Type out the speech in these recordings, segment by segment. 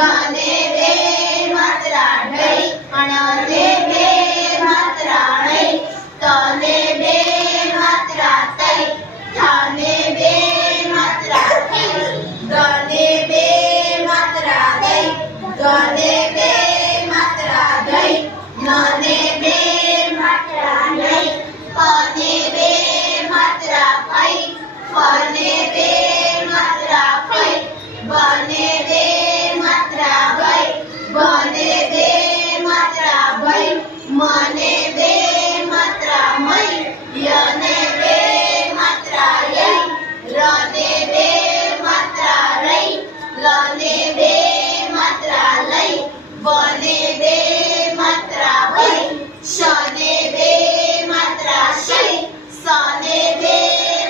ಗಾನೆ मने बे मात्रा मई मा यने बे मात्रा यई रने बे मात्रा रई लने बे मात्रा लई बने बे मात्रा वई शने बे मात्रा शई सने बे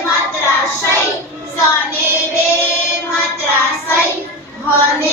मात्रा शई सने बे मात्रा सई हने